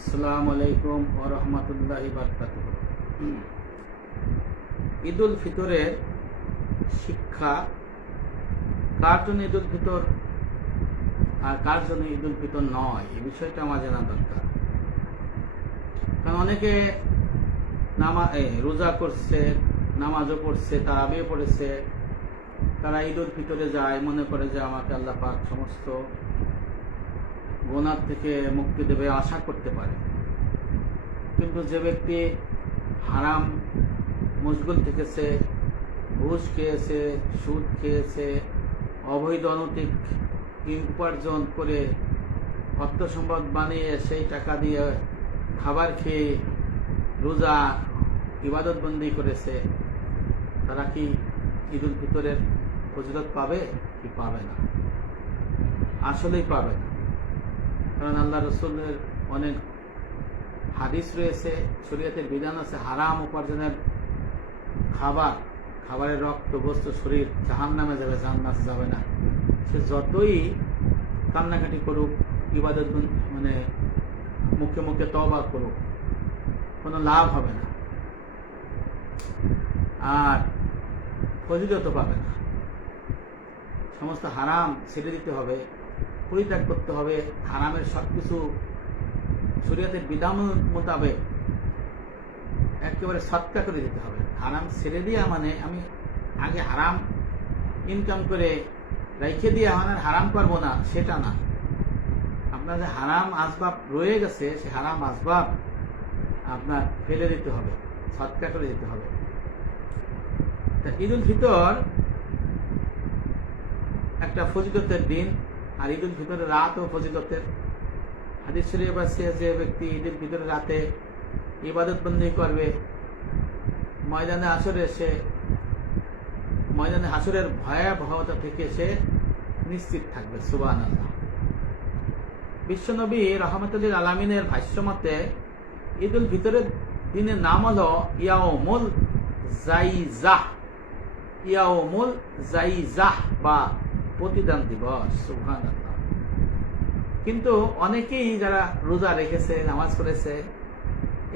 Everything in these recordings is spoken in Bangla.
আসসালামু আলাইকুম ও রহমতুল্লাহ ঈদ উল ফিতরের শিক্ষা ঈদ উল ফিতর আর কার জন্য ঈদ উল ফিতর নয়, এই বিষয়টা আমার জানা দরকার। কারণ অনেকে নামা রোজা করছে, নামাজও পড়ছে, তারাবিও পড়েছে, তারা ঈদ উল ফিতরে যায়, মনে করে যে আমাকে আল্লাহ পাক সমস্ত গোনার থেকে মুক্তি দেবে আশা করতে পারে। কিন্তু যে ব্যক্তি হারাম, মশগুল থেকেছে, ঘুষ খেয়েছে, সুদ খেয়েছে, অবৈধ, অনৈতিক উপার্জন করে অর্থ সম্পদ বানিয়ে সেই টাকা দিয়ে খাবার খেয়ে রোজা ইবাদতবন্দি করেছে, তারা কি ঈদ উল ফিতরের ফজিলত পাবে? কি পাবে না। আসলেই পাবে না। কারণ আল্লাহ রসুলের অনেক হাদিস রয়েছে, শরীয়তের বিধান আছে হারাম উপার্জনের খাবার, খাবারের রক্ত, বস্তু, শরীর জাহান নামে যাবে, জান্নাত যাবে না। সে যতই কান্নাকাটি করুক, ইবাদত মানে মুখে মুখে তবা করুক, কোনো লাভ হবে না। আর ফজিলত পাবে না। সমস্ত হারাম ছেড়ে দিতে হবে। পরিত্যাগ করতে হবে, হারামের সব কিছু শরীয়তের বিধান মোতাবেক একেবারে সৎকা করে দিতে হবে। হারাম ছেড়ে দিয়া মানে আমি আগে হারাম ইনকাম করে রেখে দিয়ে আমার হারাম করব না, সেটা না। আপনার যে হারাম আসবাব রয়ে গেছে, সে হারাম আসবাব আপনার ফেলে দিতে হবে সৎকা করে দিতে হবে। তা ঈদ উল ফিতর একটা ফজিলতের দিন আর ঈদ উল ফিতরের রাত ও ফজিলতের। হাদিস শরীফ আছে যে ব্যক্তি ঈদের ভিতরে রাতে ইবাদত বন্দি করবে। ময়দানে আসরে সে ময়দানে আসরের ভয়াবহতা থেকে সে নিশ্চিত থাকবে সুবান বিশ্বনবী রহমতুল্লিল আলমিনের ভাষ্য মতে ঈদ উল ফিতরের দিনের নাম হলো ইয়াউমুল জাইজাহ। ইয়াউমুল জাইজাহ বা প্রতিদান দিবস সুবহান কিন্তু অনেকেই যারা রোজা রেখেছে, নামাজ পড়েছে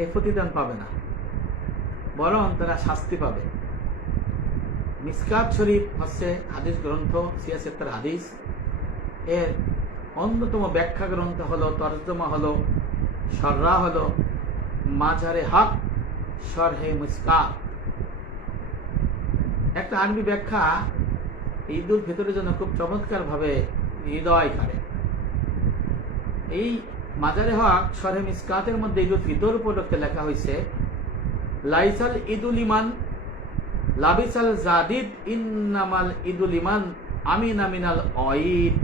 এই প্রতিদান পাবে না। বরং তারা শাস্তি পাবে। মিসকাত শরীফ হচ্ছে হাদিস গ্রন্থ সিয়াসেত্তার হাদিস। এর অন্যতম ব্যাখ্যা গ্রন্থ হলো, তর্জমা হলো, সররা হলো মাঝারে হক সরহে মিসকাত। একটা আরবি ব্যাখ্যা ঈদ উল ফিতরের জন্য খুব চমৎকার ভাবে হৃদয় করে এই মাজারে হক সরে মিসকাতের মধ্যে ঈদ উল ফিতর উপলক্ষে লেখা হয়েছে, লাইসাল ঈদুল ইমান লাবিসাল জাদিদ, ইন্নামাল ঈদুল ইমান আমিন আমিনাল অঈদ।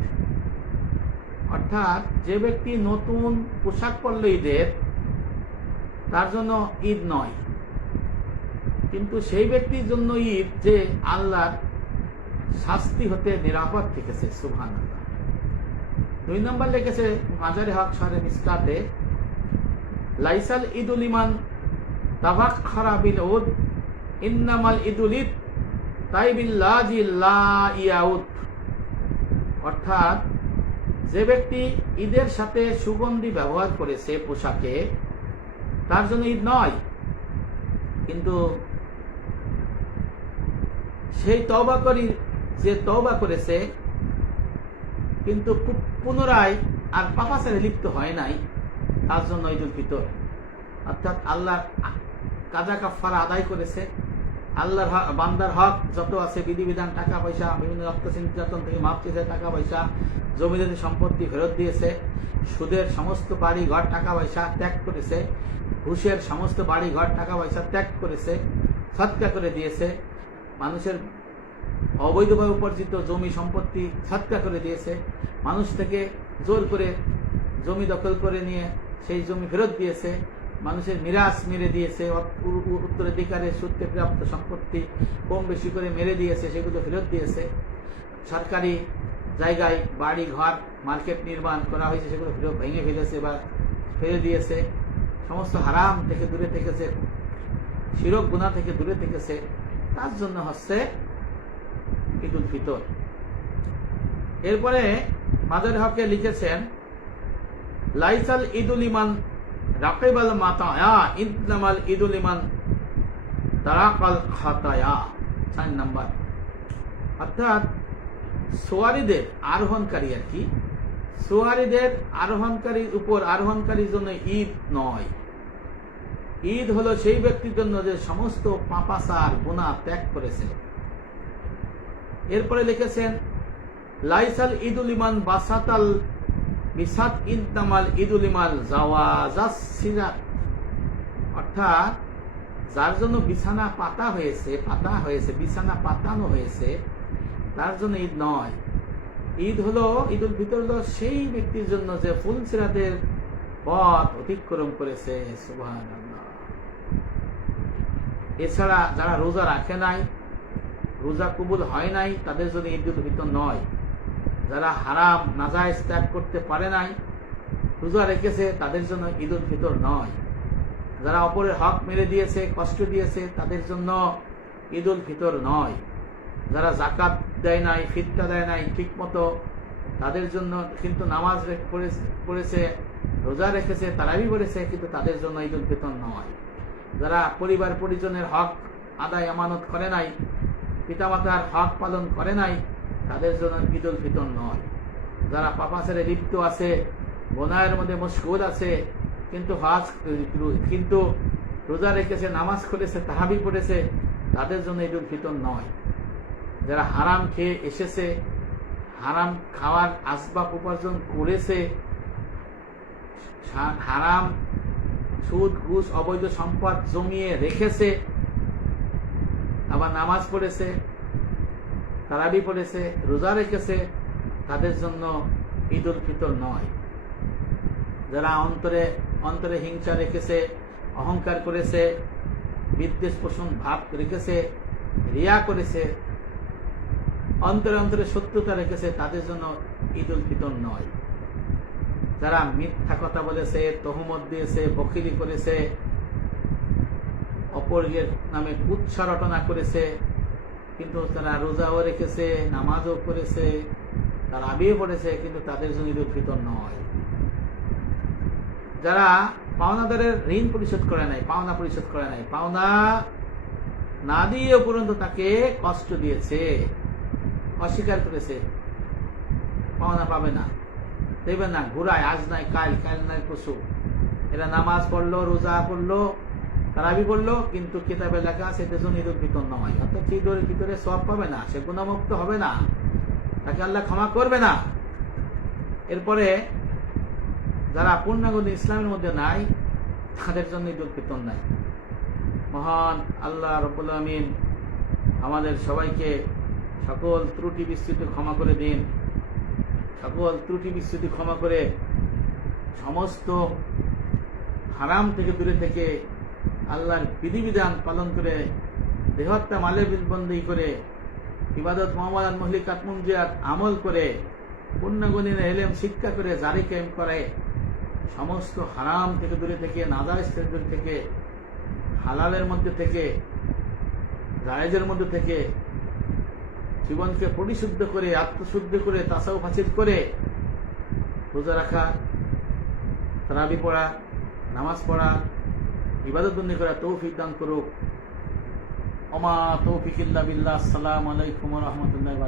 অর্থাৎ যে ব্যক্তি নতুন পোশাক পরল ঈদের, তার জন্য ঈদ নয়। কিন্তু সেই ব্যক্তির জন্য ঈদ যে আল্লাহর শাস্তি হতে নিরাপদ থেকেছে সুভান দুই নম্বর লিখেছে, মাজারে হক সারে মিসকাতে, লাইসাল ঈদুল ইমান তাবাক খারাবিল উদ, ইন্নামাল ঈদুল ঈদ তাইবিল্লাজি লা ইয়াউদ। অর্থাৎ, যে ব্যক্তি ঈদের সাথে সুগন্ধি ব্যবহার করেছে পোশাকে, তার জন্য ঈদ নয়। কিন্তু সেই তবা করি যে তবা করেছে, কিন্তু পুনরায় আর পাপাচারে লিপ্ত হয় নাই, তার জন্য ঈদুল ফিতর। অর্থাৎ আল্লাহ কাজা কাফারা আদায় করেছে। আল্লাহর বান্দার হক যত আছে, বিধিবিধান টাকা পয়সা বিভিন্ন রক্ত নির্যাতন থেকে মাপ চেয়েছে টাকা পয়সা জমিদারি সম্পত্তি ফেরত দিয়েছে, সুদের সমস্ত বাড়ি ঘর টাকা পয়সা ত্যাগ করেছে, ঘুষের সমস্ত বাড়ি ঘর টাকা পয়সা ত্যাগ করেছে, সৎকা করে দিয়েছে। মানুষের অবৈধভাবে উপার্জিত জমি সম্পত্তি সৎকা করে দিয়েছে। মানুষ থেকে জোর করে জমি দখল করে নিয়ে সেই জমি ফেরত দিয়েছে। মানুষের মিরাজ মেরে দিয়েছে। উত্তরাধিকারে সূত্রে প্রাপ্ত সম্পত্তি কম বেশি করে মেরে দিয়েছে, সেগুলো ফেরত দিয়েছে। সরকারি জায়গায় বাড়ি, ঘর, মার্কেট নির্মাণ করা হয়েছে, সেগুলো ফেরত ভেঙে ফেলেছে বা ফেলে দিয়েছে। সমস্ত হারাম থেকে দূরে থেকেছে, শিরক গুণা থেকে দূরে থেকেছে। তার জন্য হচ্ছে ঈদ উল ফিতর এরপরে মাজার হকে লিখেছেন, লাইসাল ঈদুল ইমান রাকিবাল মাতায়া, ইদনামাল ঈদুল ইমান তারাকাল খাতায়া, চার নাম্বার। অর্থাৎ সোয়ারিদের আরোহণকারী আর কি, সোয়ারিদের আরোহণকারীর উপর আরোহণকারীর জন্য ঈদ নয়। ঈদ হলো সেই ব্যক্তির জন্য যে সমস্ত পাপাসার গুণা ত্যাগ করেছে। এরপরে লিখেছেন, লাইসাল ঈদুল ইমান বাসাতাল বিসাত ইনতামাল ঈদুল ইমাল জাওয়াজাস অর্থাৎ, যার জন্য বিছানা পাতা হয়েছে পাতা হয়েছে, বিছানা পাতানো হয়েছে, তার জন্য ঈদ নয়। ঈদ হলো, ঈদুল ফিতর হলো সেই ব্যক্তির জন্য যে ফুল সিরাতের পথ অতিক্রম করেছে, সুবহানাল্লাহ। এছাড়া যারা রোজা রাখে নাই রোজা কবুল হয় নাই, তাদের জন্য ঈদ উল ফিতর নয়। যারা হারাম নাজাইজ ত্যাগ করতে পারে নাই, রোজা রেখেছে, তাদের জন্য ঈদ উল ফিতর নয়। যারা অপরের হক মেরে দিয়েছে, কষ্ট দিয়েছে, তাদের জন্য ঈদ উল ফিতর নয়। যারা জাকাত দেয় নাই ফিতটা দেয় নাই ঠিক মতো তাদের জন্য কিন্তু নামাজ পড়েছে- রোজা রেখেছে, তারাবি পড়েছে, কিন্তু তাদের জন্য ঈদ উল ফিতর নয়। যারা পরিবার পরিজনের হক আদায় আমানত করে নাই পিতামাতার হক পালন করে নাই, তাদের জন্য ঈদ উল ফিতর নয়। যারা পাপাচারে লিপ্ত আছে, বোনায়ের মধ্যে মুশকুল আছে, কিন্তু হজ, কিন্তু রোজা রেখেছে, নামাজ করেছে তাহাবি পড়েছে, তাদের জন্য ঈদ উল ফিতর নয়। যারা হারাম খেয়ে এসেছে, হারাম খাওয়ার আসবাব উপার্জন করেছে, হারাম সুদ, ঘুষ, অবৈধ সম্পদ জমিয়ে রেখেছে আবার নামাজ পড়েছে, তারাবি পড়েছে, রোজা রেখেছে, তাদের জন্য ঈদ উল ফিতর নয়। যারা অন্তরে অন্তরে হিংসা রেখেছে, অহংকার করেছে, বিদ্বেষ পোষণ ভাব রেখেছে, রিয়া করেছে, অন্তরে অন্তরে শত্রুতা রেখেছে, তাদের জন্য ঈদ উল ফিতর নয়। যারা মিথ্যা কথা বলেছে, তহমত দিয়েছে, বকিলি করেছে অপরের নামে কুৎসা রটনা করেছে, কিন্তু তারা রোজাও রেখেছে, নামাজও করেছে তারা আবিও পড়েছে, কিন্তু তাদের জন্য ঈদ উল ফিতর নয়। যারা পাওনাদারের ঋণ পরিশোধ করে নাই, পাওনা পরিশোধ করে নাই, পাওনা না দিয়ে পর্যন্ত তাকে কষ্ট দিয়েছে, অস্বীকার করেছে, পাওনা পাবে না। দেবে না ঘুরায় আজ নাই, কাল কাল নাই পশু। এরা নামাজ পড়ল, রোজা পড়ল তারাবি পড়ল কিন্তু কিতাবে লেখা এদের জন্য ঈদুল ফিতর নয়। অর্থাৎ ঈদের ভিতরে সব পাবে না? সে গুণমুক্ত হবে না। তাকে আল্লাহ ক্ষমা করবে না। এরপরে যারা পূর্ণাঙ্গ ইসলামের মধ্যে নাই, তাদের জন্য ঈদুল ফিতর নাই মহান আল্লাহ রবুল আমিন আমাদের সবাইকে সকল ত্রুটি বিস্তৃতি ক্ষমা করে দিন। সকল ত্রুটি বিস্তৃতি ক্ষমা করে সমস্ত হারাম থেকে দূরে থেকে আল্লাহর বিধিবিধান পালন করে দেহত্যা মালে বন্দি করে, ইবাদত মোহাম্মদ মহলিক আত্মজিয়াত আমল করে পূর্ণগুণীর এলেম শিক্ষা করে, জারি কেম করে, সমস্ত হারাম থেকে দূরে থেকে নাজাইজ থেকে দূরে থেকে, হালালের মধ্যে থেকে, জায়েজের মধ্যে থেকে, জীবনকে পরিশুদ্ধ করে, আত্মশুদ্ধ করে তাসাও হাসিল করে, রোজা রাখা, তারাবি পড়া, নামাজ পড়া ইবাদত বন্দি করা তৌফিক দান করুক। অমা তৌফিক ইল্লা বিল্লাহ। আসসালামু আলাইকুম ওয়া রাহমাতুল্লাহি